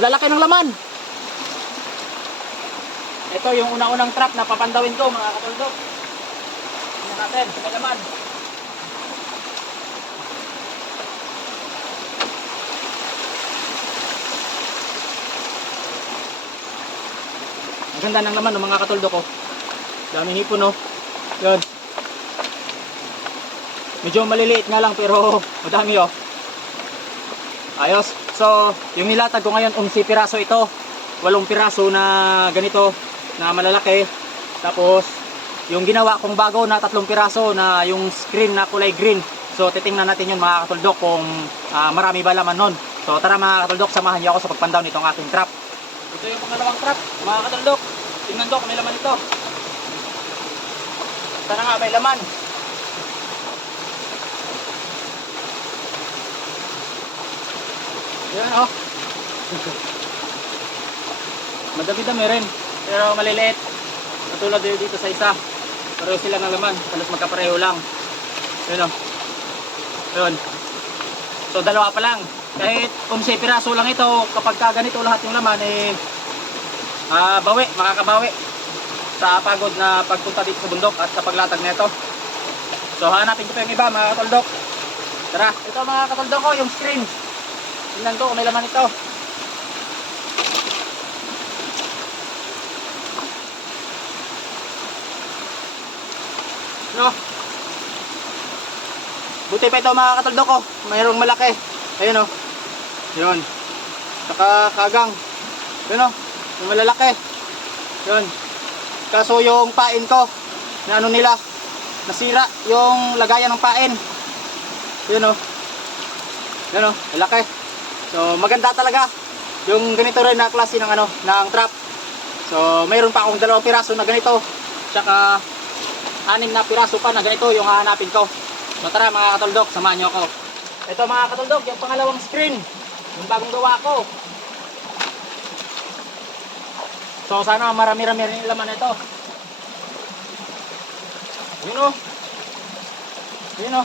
lalaki ng laman. Ito yung una-unang trap na papandawin ko mga katuldok. Tingnan natin, may laman. Ang ganda ng laman ng mga katuldok ko. Daming hipon oh. Yun. Medyo maliliit nga lang pero madami oh. Ayos. So, yung nilatag ko ngayon 11 piraso ito. 8 piraso na ganito na malalaki. Tapos yung ginawa kong bago na 3 piraso na yung screen na kulay green. So, titingnan natin yun mga katuldok kung marami ba laman nun. So, tara mga katuldok, samahan niyo ako sa pagpandaw nitong aking trap. Ito yung pangalawang trap mga katuldok. Tingnan ko kung may laman ito. Sana nga may laman. Yan oh. Madami-dami rin. Pero maliliit. Katulad dito sa isa. Pareho sila ng laman. Halos magkapareho lang. Yun oh. Yun. So dalawa pa lang. Kahit 11 piraso lang ito, kapag ganito lahat yung laman eh bawi, makakabawi sa pagod na pagpunta dito sa bundok at sa paglatag nito. So hanapin ko pa yung iba mga katuldok. Tara, ito mga katuldok ko yung screen. Tingnan ko kung may laman ito. No. Buti pa ito mga katuldok ko. Mayroong malaki. Ayun oh. Yun. Saka kagang. Yun oh. Yung malalaki. Yun. Kaso yung pain ko na ano nila nasira yung lagayan ng pain. Yun oh. Yun oh. Malaki. So maganda talaga yung ganito rin na klase ng ano, ng trap. So mayroon pa akong 2 piraso na ganito. Tsaka 6 na piraso pa na ganito yung hahanapin ko. So tara mga katuldok, samahan niyo ako. Ito mga katuldok, yung pangalawang screen, yung bagong gawa ko. So sana marami-rami rin laman ito. Yun o. Yun o.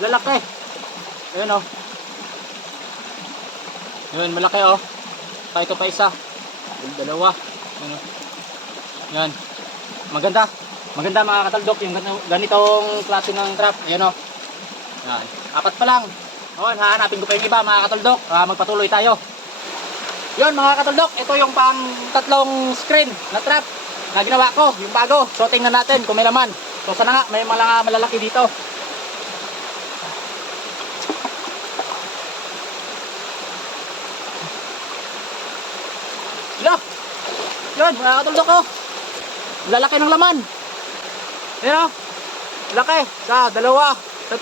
Lalaki. Yun o. Yun, malaki o. Saka ito pa isa. Yung dalawa. Yun o. Yan. Maganda. Maganda mga kataldok yung ganitong klase ng trap. Ayan o. Yan. 4 pa lang. O, hahanapin ko pa yung iba mga kataldok. Magpatuloy tayo. Yun mga kataldok. Ito yung pang 3 screen na trap na ginawa ko. Yung bago. So tingnan natin kung may laman. So sana nga may mga malalaki dito. Yun mga kataldok ko. Lalaki ng laman. Ayan o. Laki. Sa 2, 3.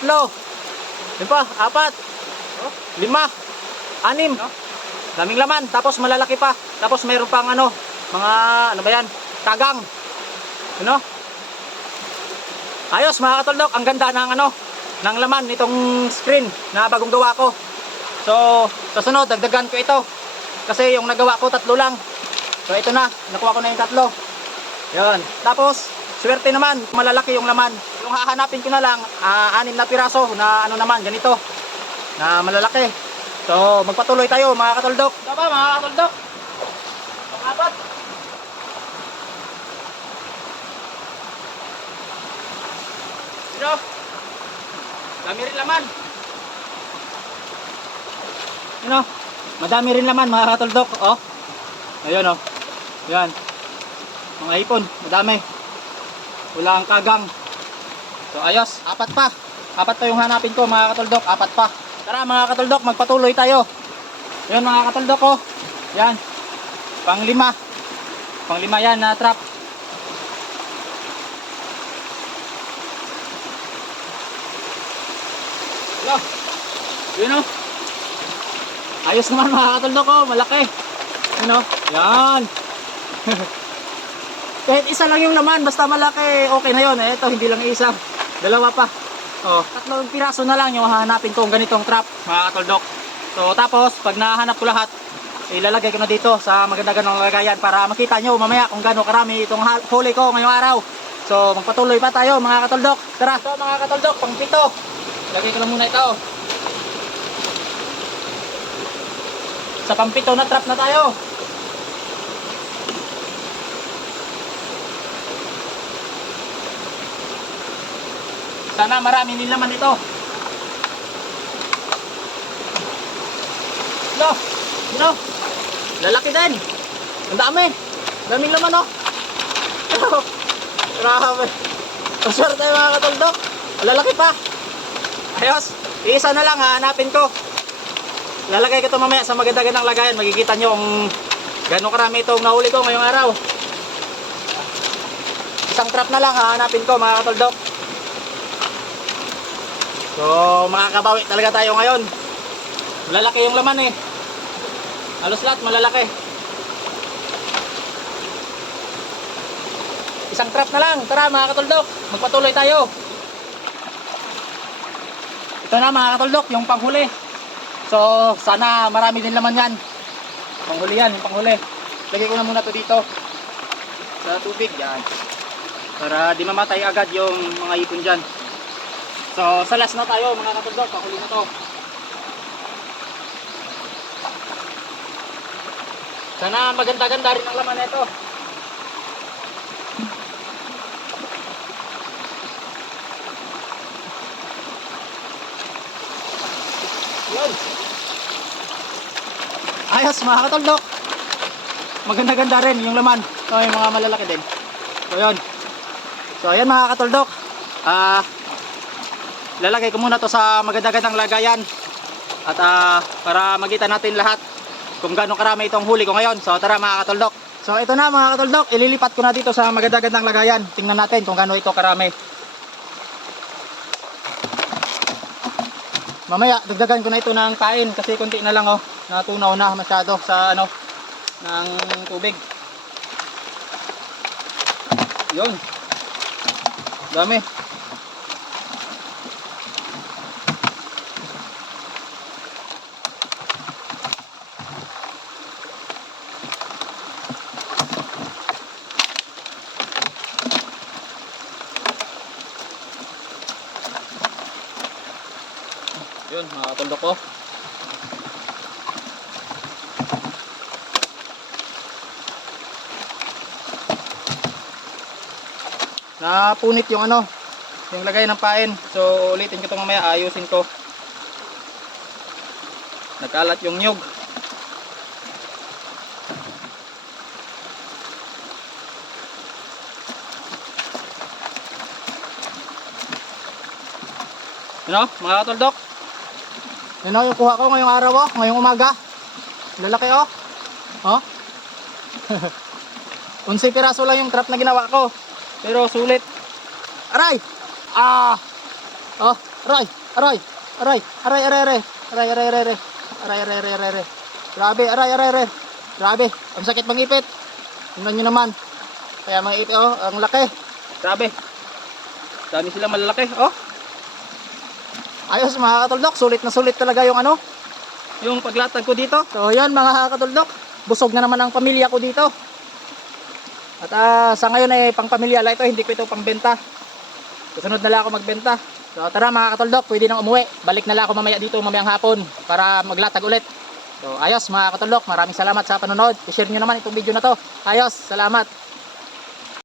Yun pa. 4. 5. 6. Daming laman. Tapos malalaki pa. Tapos mayroon pang ano. Mga ano ba yan? Kagang. Ano? Ayos mga kataldok. Ang ganda ng ano. Ng laman itong screen na bagong gawa ko. So sa sunod dagdagan ko ito. Kasi yung nagawa ko 3 lang. So ito na. Nakuha ko na yung 3. Yan. Tapos swerte naman, malalaki yung laman. Yung hahanapin ko na lang, 6 na piraso na ano naman, ganito. Na malalaki. So, magpatuloy tayo mga kataldok. Ito ba mga kataldok? Pang-4. Ito. Dami rin laman. Ano? Madami rin laman mga kataldok. Oh. Ayun oh. Yan. Mga hipon, madami. Wala ang kagang. So ayos, 4 pa. 4 pa yung hanapin ko mga kataldok, 4 pa. Tara mga kataldok, magpatuloy tayo. Yun mga kataldok ko. Yan. Pang 5. Pang 5 yan na trap. Hello. Yun o. Ayos naman mga kataldok ko, malaki. Yun o. Yan. Kahit isa lang yung laman, basta malaki, okay na yun. Ito, hindi lang isa. 2 pa. Oh, 3 piraso na lang yung hahanapin kong ganitong trap, mga katuldok. So, tapos, pag nahanap ko lahat, ilalagay ko na dito sa maganda-gandang lagayan para makita nyo mamaya kung gaano karami itong huli ko ngayong araw. So, magpatuloy pa tayo, mga katuldok. Tara, ito mga katuldok, pang 7. Lagay ko lang muna ito. Sa pampito na trap na tayo. Sana marami din laman ito. No, no. Lalaki din. Ang dami. Daming laman, oh. Grabe. Paswerte tayo mga katuldok. Lalaki pa. Ayos. Isa na lang, hahanapin ko. Lalagay ko ito mamaya sa maganda-gandang lagayan. Makikita nyo kung gano'ng karami itong nahuli ko ngayong araw. Isang trap na lang, hahanapin ko mga katuldok. So, makakabawi talaga tayo ngayon. Malalaki yung laman eh. Halos lahat malalaki. Isang trap na lang. Tara mga katuldok, magpatuloy tayo. Ito na mga katuldok, yung panghuli. So, sana marami din laman yan. Panghuli yan, yung panghuli. Lagay ko na muna to dito sa tubig yan, para di mamatay agad yung mga ipon dyan. So, sa last na tayo mga katuldok, panghuli na to. Sana maganda-ganda rin ang laman nito. Yun. Ayos mga katuldok. Maganda-ganda rin yung laman. So, yung mga malalaki din. So, yun. So, ayan mga katuldok. Lalagay ko muna to sa maganda-gandang lagayan. At para makita natin lahat kung gaano karami itong huli ko ngayon. So, tara mga katuldok. So, ito na mga katuldok. Ililipat ko na dito sa maganda-gandang lagayan. Tingnan natin kung gaano ito karami. Mamaya, dagdagan ko na ito ng kain kasi konti na lang, oh. Natunaw na masyado sa ano ng tubig. Yun. Dami. Yun, mga katuldok ko. Napunit yung ano, yung lagay ng pain. So ulitin ko ito mamaya, ayusin ko. Nagkalat yung nyug. Ano, mga katuldok? Yan o, yung kuha ko ngayong araw, oh, ngayong umaga. Lalaki, oh. Oh. 11 piraso lang yung trap na ginawa ko. Pero sulit. Aray! Ah! Oh, aray! Aray! Aray! Aray! Aray! Aray! Aray! Aray! Aray! Aray! Aray! Aray! Aray! Aray! Aray! Grabe! Aray! Aray! Aray! Grabe! Ang sakit mangipit. Tingnan nyo naman. Kaya mangipit, oh. Ang laki. Grabe. Dami silang malalaki, oh. Ayos mga katuldok, sulit na sulit talaga yung ano, yung paglatag ko dito. So yan mga katuldok, busog na naman ang pamilya ko dito. At sa ngayon ay pang pamilya lang ito, hindi ko ito pang benta. Susunod na lang ako magbenta. So tara mga katuldok, pwede nang umuwi. Balik na lang ako mamaya dito mamayang hapon para maglatag ulit. So ayos mga katuldok, maraming salamat sa panonood. I-share nyo naman itong video na to. Ayos, salamat.